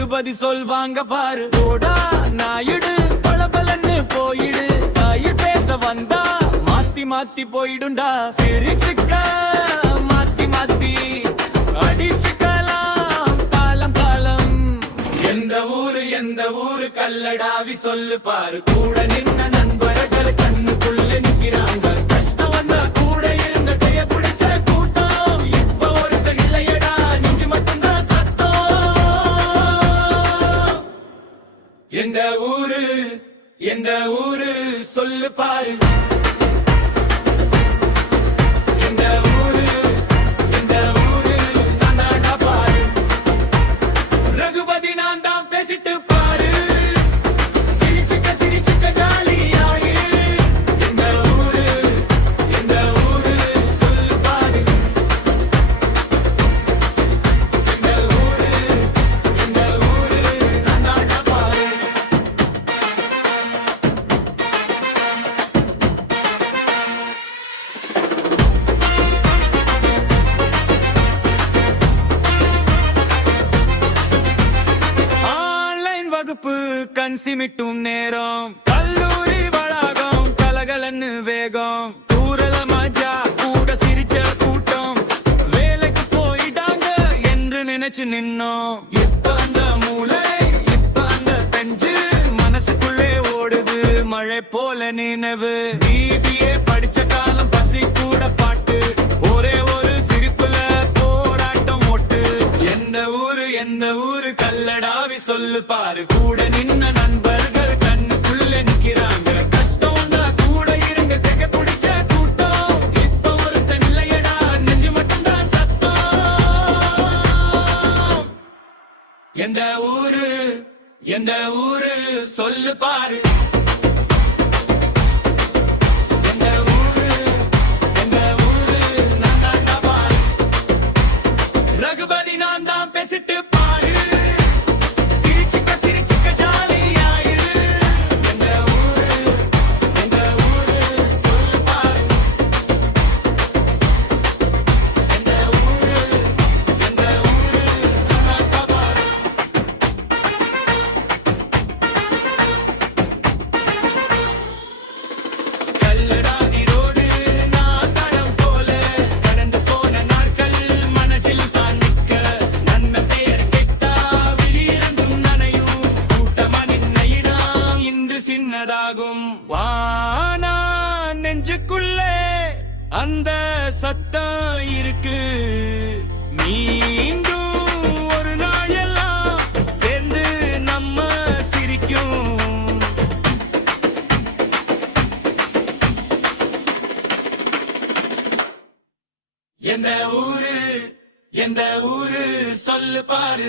ரகுபதி சொல்வாங்க பாரு. ஓடா நாயுடு பளபளன்னு போயிடு, தாயிர் பேச வந்தா மாத்தி மாத்தி போயிடுண்டா. சிரிச்சுக்க மாத்தி மாத்தி அடிச்சுக்கலாம் காலம் காலம். எந்த ஊரு கல்லடாவி சொல்லு பாரு. கூட நின்ன நண்பர்கள் கண்ணுக்குள்ள நிக்கிறாங்க. கஷ்டம் வந்தா கூட இருந்த கைய பிடிச்ச கூட்டம். இப்ப ஒருத்த இல்லையடா, நெஞ்சு மட்டும்தான் சத்தம். எந்த ஊரு சொல்லு பாரு. எந்த ஊரு நான் தாண்டா பாரு. ரகுபதி நான் தான் பேசிட்டு பாரு. சிரிச்சுக்க ஜாலியாயி. எந்த ஊரு சொல்லு பாரு. எந்த ஊரு நான் தாண்டா பாரு. வகுப்பு கண் சிமிட்டும் நேரம், கல்லூரி வளாகம் கலகலன்னு வேகம். ஊரல மஜா கூட சிரிச்ச கூட்டம். வேலைக்கு போயிட்டாங்க என்று நினைச்சு நின்னோம். இப்ப அந்த மூளை இப்ப அந்த பெஞ்சு மனசுக்குள்ளே ஓடுது மழை போல நினைவு. பிபிஏ படிச்ச காலம் பசி கூட பாட்டு. ஒரே ஒரு சிரிப்புல போராட்டம் ஓட்டு. எந்த ஊரு கல்லடாவி சொல்லு பாரு. கூட நின்ன நண்பர்கள் கண்ணுக்குள்ள நிக்கிறாங்க. கஷ்டம் வந்தா கூட இருங்க கைய பிடிச்ச கூட்டம். இப்ப ஒருத்தன் இல்லையடா, நெஞ்சு மட்டும்தான் சத்தம். எந்த ஊரு சொல்லு பாரு. எந்த ஊரு நான் தாண்டா பாரு. ரகுபதி நான் தான் பேசிட்டு பாரு. சிரிச்சுக்க ஜாலியாயிரு. எந்த ஊரு சொல்லு பாரு. எந்த ஊரு நான் தாண்டா பாரு. கல்லடாவி ரோடு நான் தடம் போல கடந்து போன நாட்கள் மனசில் தான் நிற்க. நன்மை பெயர் கெட்டா வெளியிறங்கும் நனையும். கூட்டமா நின்ன இடம் இன்று சின்னதாகும். வானா நெஞ்சுக்குள்ளே அந்த சத்தம் இருக்கு. மீண்டும் ஒரு நாள் எல்லாம் சேர்ந்து நம்ம சிரிக்கும். எந்த ஊரு சொல்லு பாரு.